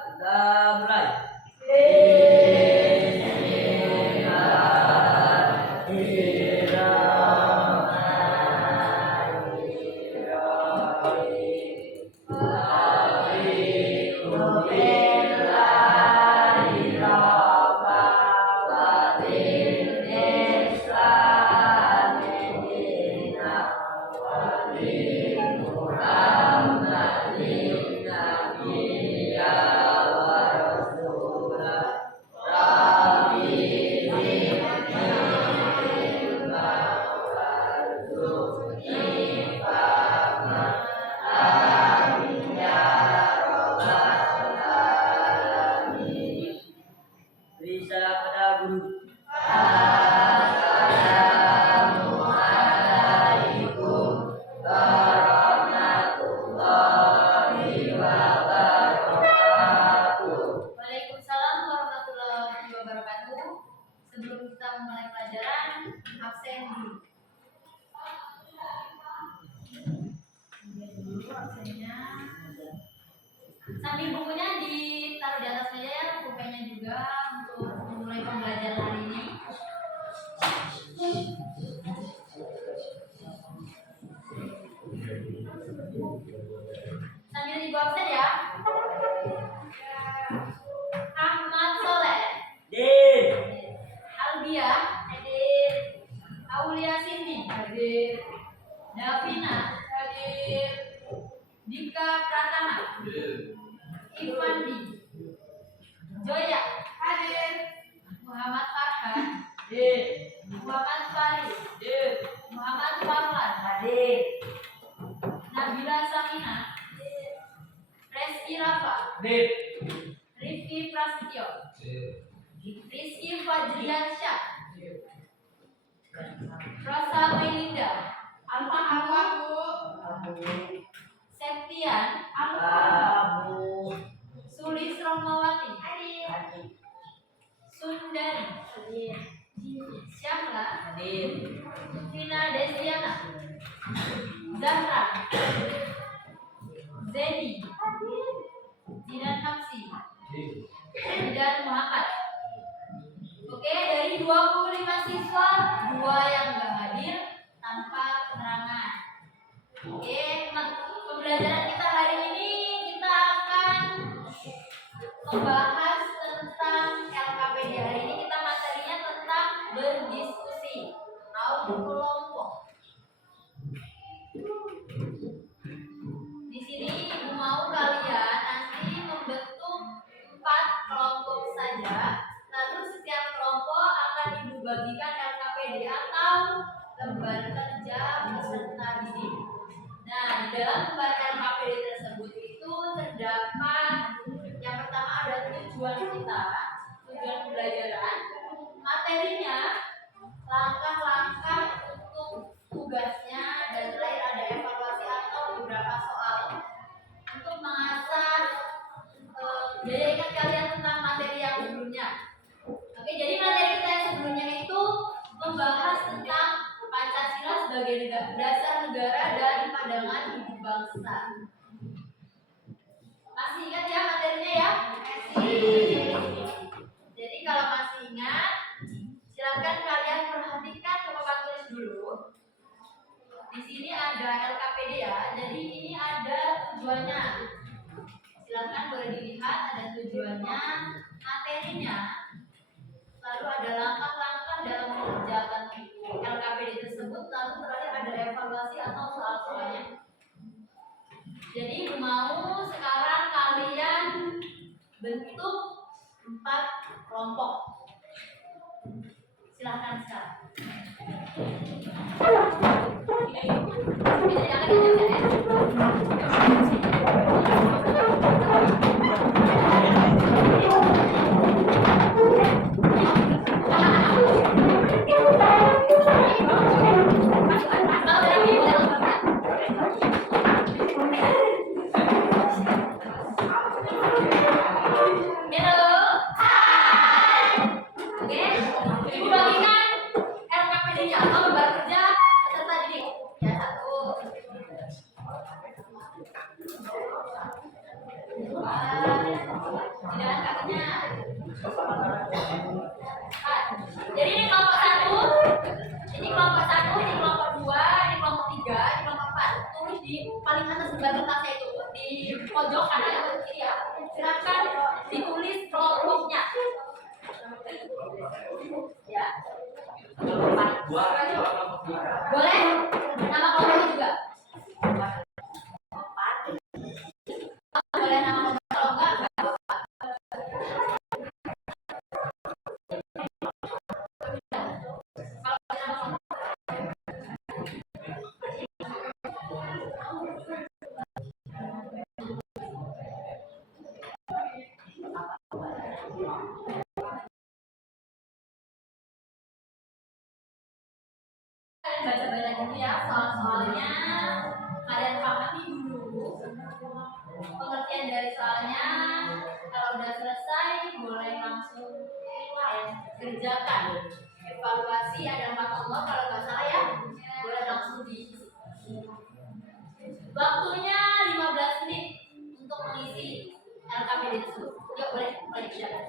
kita mulai. Beri salam pada guru. Assalamualaikum warahmatullahi wabarakatuh. Waalaikumsalam warahmatullahi wabarakatuh. Sebelum kita memulai pelajaran, absen dulu. Dulu absennya. Sambil bukunya ditaruh di atas meja ya, pulpennya juga untuk memulai pembelajaran hari ini. Sambil ibu absen ya. Ahmad Soleh, Hadir. Albia, hadir. Aulia Cindy, hadir. Davina, hadir. Dika Pratama, hadir. Irfandi, Joya, hadir. Muhammad Farhan, hadir. Muhammad Farid, hadir. Muhammad Farlan, Hadir. Nabila Samina, hadir. Reski Rafa, Hadir. Rifki Prasetyo, Rizky Fajriansyah, Rosa Melinda, Alfa Septian, Abu. Sulis Romawati, Sundari, Syamla, Hadir. Vina Desiana, Zahra, Zedi, Zidan Hamsi, dan Muhammad. Oke, dari 25 siswa, 2 yang nggak hadir tanpa keterangan. Oke, pembelajaran kita hari ini kita akan membahas tentang LKPD. Hari ini kita materinya tentang berdiskusi atau berkelompok. Di sini Ibu mau kalian nanti membentuk 4 kelompok saja. Lalu setiap kelompok akan Ibu bagikan LKPD atau lembar kerja peserta didik. Nah, di dalam lembar LKPD tersebut itu terdapat yang pertama ada tujuan kita, tujuan pembelajaran, materinya, langkah-langkah untuk tugasnya, dan terakhir ada evaluasi atau beberapa soal untuk mengasah daya ingat kalian tentang materi yang sebelumnya. Oke, jadi materi kita yang sebelumnya itu membahas tentang Pancasila sebagai dasar negara dan pandangan hidup bangsa. Masih ingat ya materinya ya? Masih. Jadi kalau masih ingat, silakan kalian perhatikan ke papan tulis dulu. Di sini ada LKPD ya. Jadi ini ada tujuannya. Silakan boleh dilihat ada tujuannya, materinya. Lalu ada langkah-langkah dalam mengerjakan LKPD tersebut. Lalu terakhir ada evaluasi atau soal-soalnya. Jadi mau sekarang kalian bentuk 4 kelompok. Silahkan sekarang. Tidak kakinya. Jadi ini kelompok 1, ini kelompok 1, ini kelompok 2, ini kelompok 3, ini kelompok 4. Tulis di paling atas sebelah kertasnya itu di pojok kanan atau kiri ya. Silakan ditulis kelompoknya. Ya. Boleh? Nama kelompoknya juga. Boleh nama kelompok kalau enggak. Baca-baca dulu ya soal-soalnya, kalian pahami dulu pengertian dari soalnya. Kalau udah selesai boleh langsung kerjakan. Evaluasi ada 4 kelompok, kalau nggak salah ya boleh langsung diisi. Waktunya 15 menit untuk mengisi LKPD tersebut. Yuk boleh kerjakan.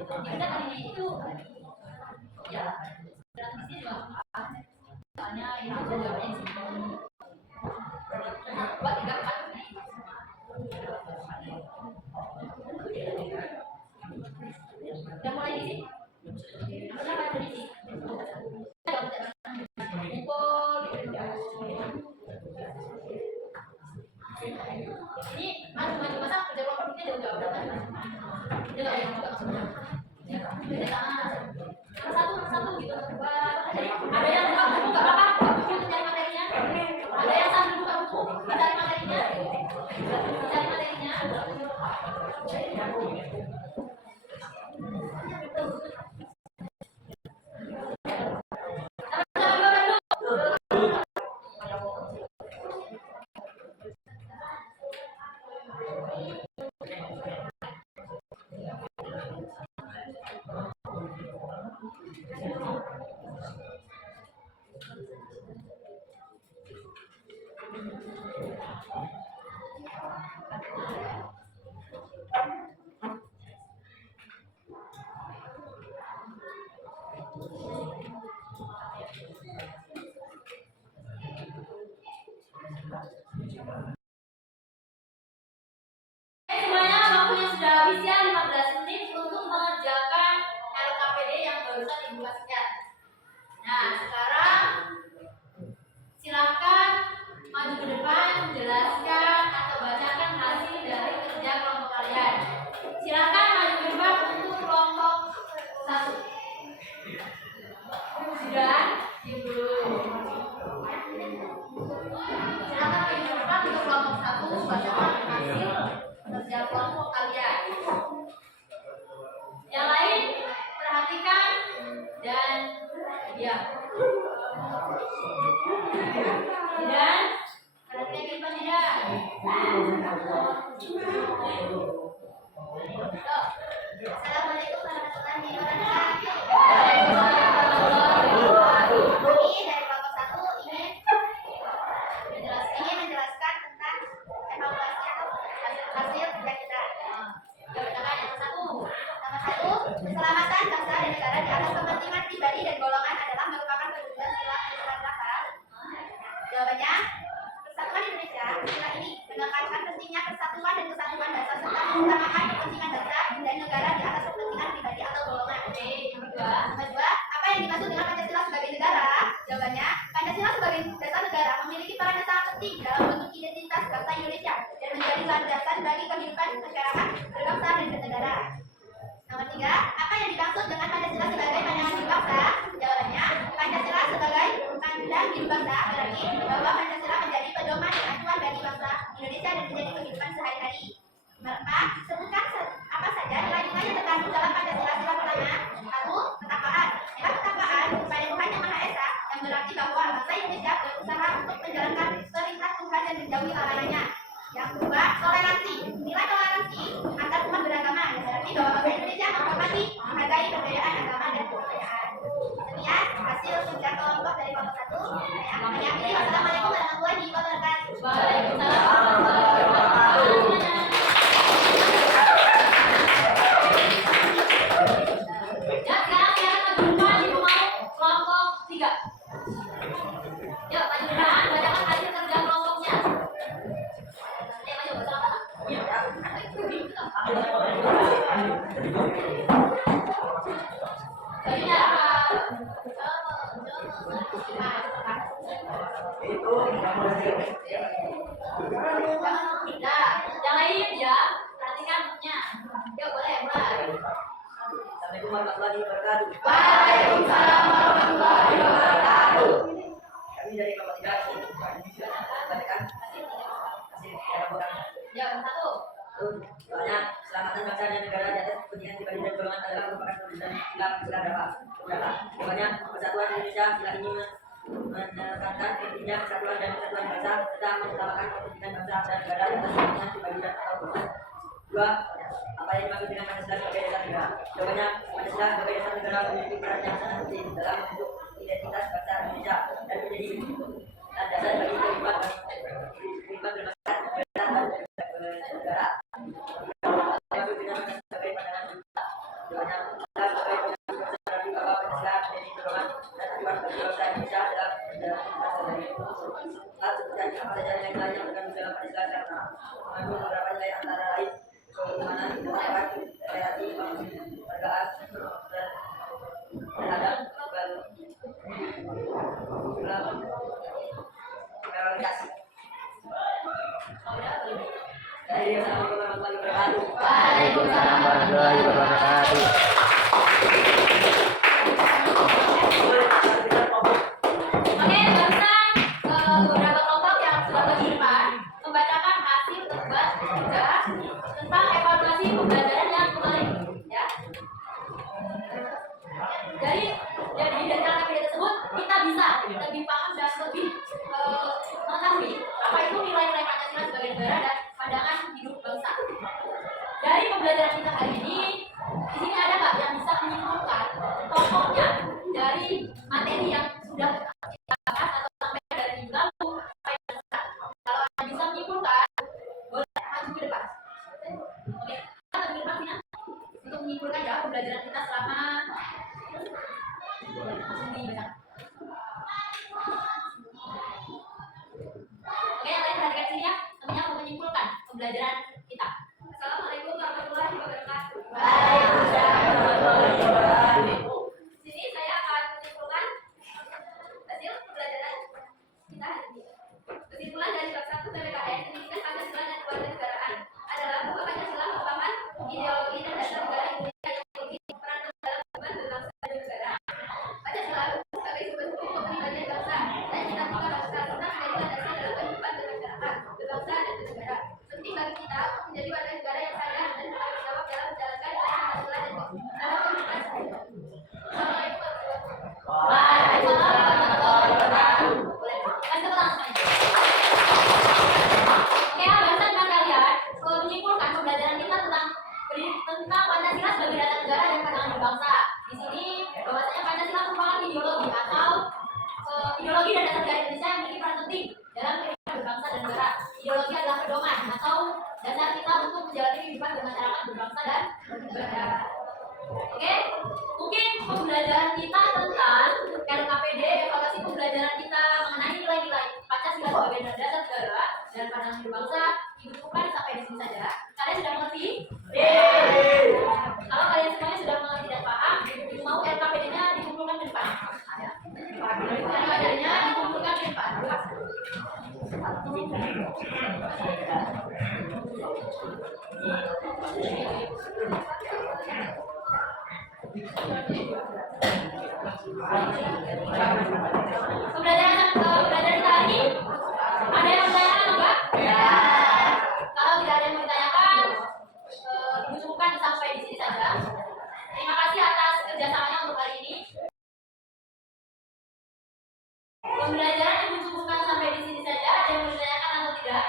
Kita kali itu ya transisi juga soalnya ini jawabannya sih buat 3 4 udah mulai di sini udah mulai di sini ini maju masa kerja kelompok ini juga udah juga yang juga satu gitu. Ada yang buka apa? Untuk cari materinya. Ada yang sambil buka buku, cari materinya. Cari materinya. Semuanya waktunya sudah habis ya, 15 menit untuk mengerjakan LKPD yang barusan Ibu kasihkan. Nah, sekarang silakan maju ke depan menjelaskan atau bacakan hasil dari kerja kelompok kalian. Silakan maju ke depan untuk kelompok 1. Sudah? Dulu. Silakan maju ke depan untuk kelompok 1 bacakan hasil kerja kelompok kalian. Yang lain perhatikan dan diam. Dan perhatikan kita tidak. Assalamualaikum warahmatullahi wabarakatuh. Kami dari kelompok 1 ingin menjelaskan tentang evaluasi atau hasil kerja kita. Katakan yang satu. Nama 1, keselamatan bangsa dan negara di atas kepentingan pribadi dan golongan adalah merupakan kebutuhan sila negara. Jawabannya, Persatuan Indonesia sila ini menekankan pentingnya persatuan dan kesatuan bangsa serta mengutamakan kepentingan bangsa dan negara di atas kepentingan pribadi atau golongan. Oke, yang kedua, apa yang dimaksud dengan Pancasila sebagai negara? Jawabannya, Pancasila sebagai dasar negara memiliki peran yang sangat penting dalam bentuk identitas bangsa Indonesia dan menjadi landasan bagi kehidupan masyarakat berbangsa dan bernegara. Nomor 3, apa yang dimaksud dengan Pancasila sebagai pandangan berbangsa? Jawabannya, Pancasila sebagai hidup bangsa berarti bahwa Pancasila menjadi pedoman dan acuan bagi bangsa Indonesia dan menjadi kehidupan sehari-hari. Maka sebutkan apa saja nilai-nilai yang terkandung dalam Pancasila. Sila pertama, 1. Ketakwaan. Ketakwaan kepada Tuhan Yang Maha Esa yang berarti bahwa bangsa Indonesia berusaha untuk menjalankan perintah Tuhan dan menjauhi larangannya. Yang kedua, toleransi. Nilai toleransi antar umat beragama yang berarti bahwa bangsa Indonesia menghormati, menghargai perbedaan agama dan kepercayaan. Sekian hasil kerja kelompok dari kelompok 1. Saya mengakhiri. Wassalamualaikum warahmatullahi wabarakatuh. Waalaikumsalam warahmatullahi wabarakatuh. Dan sekarang kita akan berjumpa di rumah kelompok 3. Yuk, Pak Juraan, bacakan hasil kerja kelompoknya. Maju, bersama-sama. Bajunya apa? Nah, yang lain ya, perhatikan booknya. Yuk, boleh mulai. Assalamualaikum warahmatullahi wabarakatuh. Waalaikumsalam warahmatullahi wabarakatuh. Kami dari kelompok 3 bacakan hasil laporan. Ya, 1. Soalnya keselamatan bangsa dan negara di atas kepentingan pribadi dan golongan adalah merupakan keputusan sila berapa? Pokoknya persatuan Indonesia sila ini menekankan pentingnya persatuan dan kesatuan bangsa serta mengutamakan kepentingan bangsa dan negara di atas kepentingan pribadi dan atau golongan. 2. Apa yang dimaksud dengan Pancasila sebagai dasar negara? Jawabannya, Pancasila sebagai dasar negara memiliki peran yang sangat penting dalam membentuk identitas bangsa Indonesia dan menjadi landasan bagi kehidupan berbangsa dan bernegara. Maksud dengan Pancasila sebagai pandangan kita. Jawabannya, Pancasila sebagai pandangan kita berarti bahwa Pancasila menjadi pedoman dan acuan bagi bangsa Indonesia dalam menjalankan bangsa dari sebutkan apa saja nilai-nilai yang terkandung dalam Pancasila karena mengandung beberapa nilai antara lain keimanan, kedaulatan, relasi, kekeluargaan, dan terhadap prioritas. Assalamualaikum warahmatullahi wabarakatuh. Waalaikumsalam warahmatullahi wabarakatuh. Oke, barusan beberapa kelompok yang sudah bagi depan membacakan hasil tugas kerja tentang evaluasi pembelajaran yang kemarin, ya. Jadi dari cara video tersebut kita bisa lebih paham dan lebih mengetahui apa itu nilai-nilai Pancasila sebagai negara dan pandangan hidup bangsa. Dari pembelajaran kita hari ini, di sini ada nggak yang bisa menyimpulkan pokoknya dari materi yang sudah kita bahas atau sampai dari minggu lalu sampai sekarang? Kalau Anda bisa menyimpulkan, boleh maju ke depan. Oke, kita maju ke depan sini untuk menyimpulkan ya pembelajaran kita selama langsung dibaca. Oke, yang lain perhatikan sini ya, temannya mau menyimpulkan pembelajaran kita. Assalamualaikum warahmatullahi wabarakatuh. Waalaikumsalam warahmatullahi wabarakatuh. Di sini saya akan menyimpulkan hasil pembelajaran kita hari ini. Kesimpulan dari bab 1 PPKN pendidikan Pancasila dan kewarganegaraan adalah bahwa Pancasila merupakan ideologi dan dasar negara Indonesia yang memiliki peran dalam kehidupan berbangsa dan negara. Pancasila sebagai sumber hukum kepribadian bangsa dan cita-cita bangsa serta menjadi landasan dalam kehidupan bermasyarakat, berbangsa dan bernegara. Penting bagi kita untuk menjadi warga negara yang sadar dan bertanggung jawab dalam menjalankan nilai Pancasila dan dalam kehidupan sehari-hari. Assalamualaikum warahmatullahi wabarakatuh. Waalaikumsalam warahmatullahi wabarakatuh. Boleh. Kasih tepuk tangan semuanya. Oke, barusan kan kalian menyimpulkan pembelajaran kita tentang Pancasila sebagai dasar negara dan pandangan berbangsa. Di sini bahwasanya Pancasila merupakan ideologi atau ideologi dan dasar negara Indonesia yang memiliki peran penting dalam kehidupan berbangsa dan negara. Ideologi adalah pedoman atau dasar kita untuk menjalani kehidupan bermasyarakat, berbangsa dan bernegara. Oke, mungkin pembelajaran kita tentang RKPD, evaluasi pembelajaran kita mengenai nilai-nilai Pancasila sebagai dasar negara dan pandangan hidup bangsa dicukupkan sampai di sini saja. Kalian sudah mengerti? Kalau kalian semuanya sudah mengerti dan paham, mau RKPD-nya dikumpulkan ke depan. RKPD-nya dikumpulkan ke depan. Pembelajaran kita hari ini ada yang mau ditanyakan enggak? Ya. Kalau tidak ada yang mau ditanyakan, Ibu cukupkan sampai di sini saja. Terima kasih atas kerjasamanya untuk hari ini. Pembelajaran Ibu cukupkan sampai di sini saja. Ada yang mau ditanyakan atau tidak?